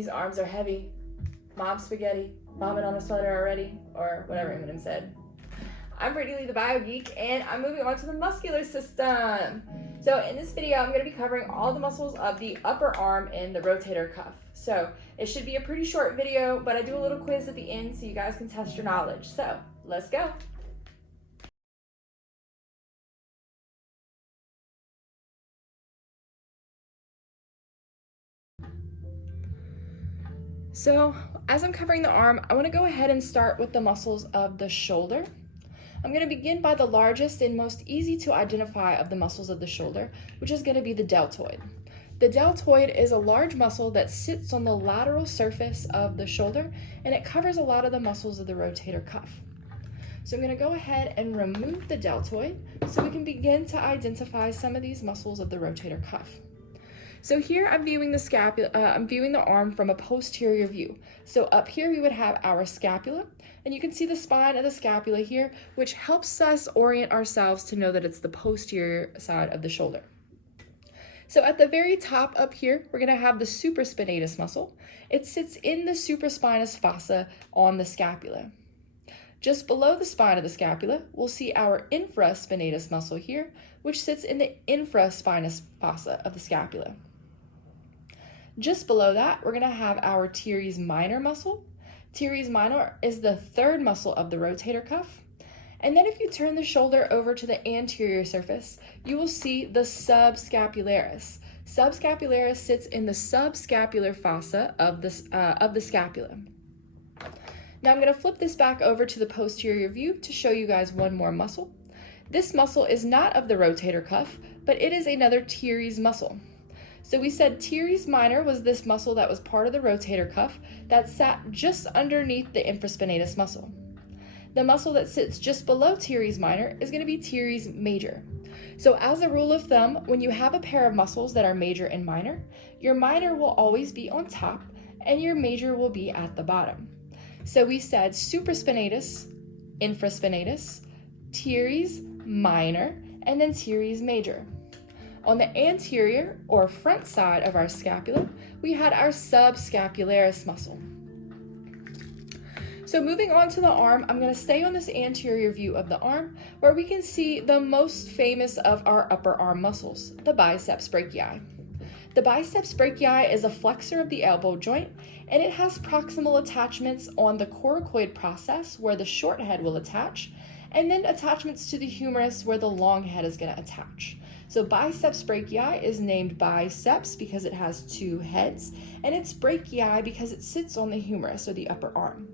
These arms are heavy. Mom spaghetti, vomit on a sweater already, or whatever Eminem said. I'm Brittany Lee, the Bio Geek, and I'm moving on to the muscular system. So in this video, I'm going to be covering all the muscles of the upper arm and the rotator cuff. So it should be a pretty short video, but I do a little quiz at the end so you guys can test your knowledge. So let's go. So as I'm covering the arm, I want to go ahead and start with the muscles of the shoulder. I'm going to begin by the largest and most easy to identify of the muscles of the shoulder, which is going to be the deltoid. The deltoid is a large muscle that sits on the lateral surface of the shoulder, and it covers a lot of the muscles of the rotator cuff. So I'm going to go ahead and remove the deltoid so we can begin to identify some of these muscles of the rotator cuff. So here I'm viewing the scapula, I'm viewing the arm from a posterior view. So up here we would have our scapula, and you can see the spine of the scapula here, which helps us orient ourselves to know that it's the posterior side of the shoulder. So at the very top up here, we're going to have the supraspinatus muscle. It sits in the supraspinous fossa on the scapula. Just below the spine of the scapula, we'll see our infraspinatus muscle here, which sits in the infraspinous fossa of the scapula. Just below that, we're going to have our teres minor muscle. Teres minor is the third muscle of the rotator cuff. And then if you turn the shoulder over to the anterior surface, you will see the subscapularis. Subscapularis sits in the subscapular fossa of the scapula. Now I'm going to flip this back over to the posterior view to show you guys one more muscle. This muscle is not of the rotator cuff, but it is another teres muscle. So we said teres minor was this muscle that was part of the rotator cuff that sat just underneath the infraspinatus muscle. The muscle that sits just below teres minor is going to be teres major. So as a rule of thumb, when you have a pair of muscles that are major and minor, your minor will always be on top and your major will be at the bottom. So we said supraspinatus, infraspinatus, teres minor, and then teres major. On the anterior or front side of our scapula, we had our subscapularis muscle. So moving on to the arm, I'm going to stay on this anterior view of the arm where we can see the most famous of our upper arm muscles, the biceps brachii. The biceps brachii is a flexor of the elbow joint, and it has proximal attachments on the coracoid process where the short head will attach, and then attachments to the humerus where the long head is going to attach. So biceps brachii is named biceps because it has two heads, and it's brachii because it sits on the humerus or the upper arm.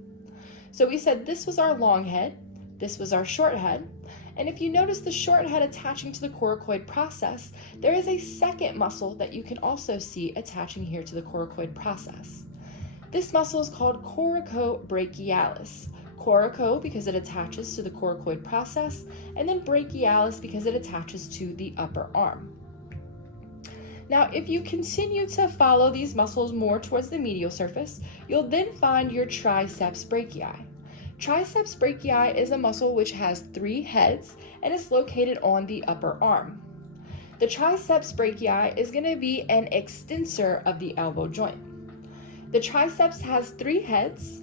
So we said this was our long head, this was our short head, and if you notice the short head attaching to the coracoid process, there is a second muscle that you can also see attaching here to the coracoid process. This muscle is called coracobrachialis. Coraco because it attaches to the coracoid process, and then brachialis because it attaches to the upper arm. Now, if you continue to follow these muscles more towards the medial surface, you'll then find your triceps brachii. Triceps brachii is a muscle which has three heads and is located on the upper arm. The triceps brachii is going to be an extensor of the elbow joint. The triceps has three heads.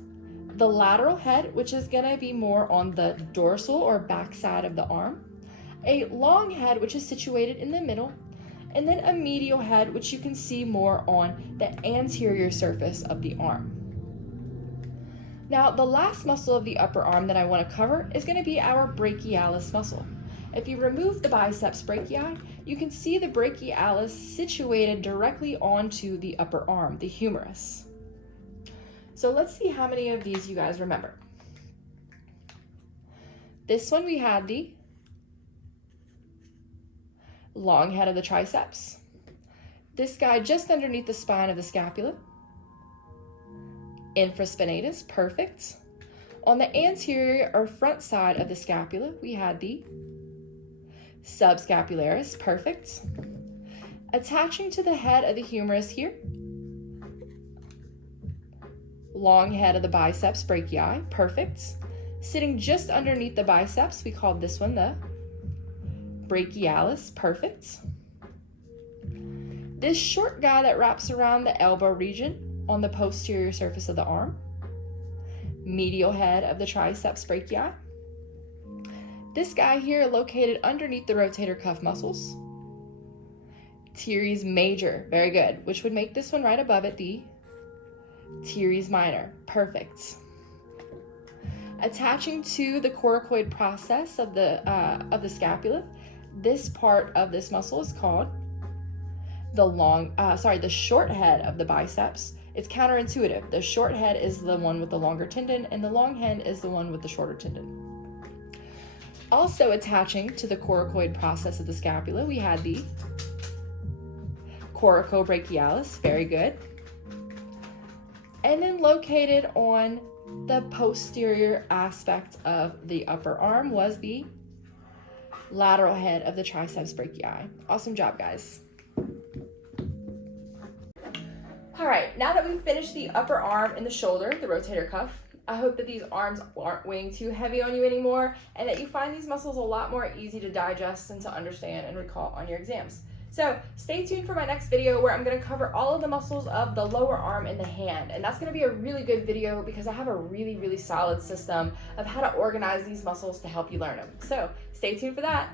The lateral head, which is going to be more on the dorsal or back side of the arm, a long head, which is situated in the middle, and then a medial head, which you can see more on the anterior surface of the arm. Now, the last muscle of the upper arm that I want to cover is going to be our brachialis muscle. If you remove the biceps brachii, you can see the brachialis situated directly onto the upper arm, the humerus. So let's see how many of these you guys remember. This one we had the long head of the triceps. This guy just underneath the spine of the scapula. Infraspinatus, perfect. On the anterior or front side of the scapula, we had the subscapularis, perfect. Attaching to the head of the humerus here, long head of the biceps brachii, perfect. Sitting just underneath the biceps, we called this one the brachialis, perfect. This short guy that wraps around the elbow region on the posterior surface of the arm, medial head of the triceps brachii. This guy here located underneath the rotator cuff muscles. Teres major, very good, which would make this one right above it the teres minor, perfect. Attaching to the coracoid process of the scapula, this part of this muscle is called the short head of the biceps. It's counterintuitive. The short head is the one with the longer tendon, and the long head is the one with the shorter tendon. Also attaching to the coracoid process of the scapula, we had the coracobrachialis, very good. And then located on the posterior aspect of the upper arm was the lateral head of the triceps brachii. Awesome job, guys. All right, now that we've finished the upper arm and the shoulder, the rotator cuff, I hope that these arms aren't weighing too heavy on you anymore and that you find these muscles a lot more easy to digest and to understand and recall on your exams. So stay tuned for my next video where I'm going to cover all of the muscles of the lower arm and the hand. And that's going to be a really good video because I have a really solid system of how to organize these muscles to help you learn them. So stay tuned for that.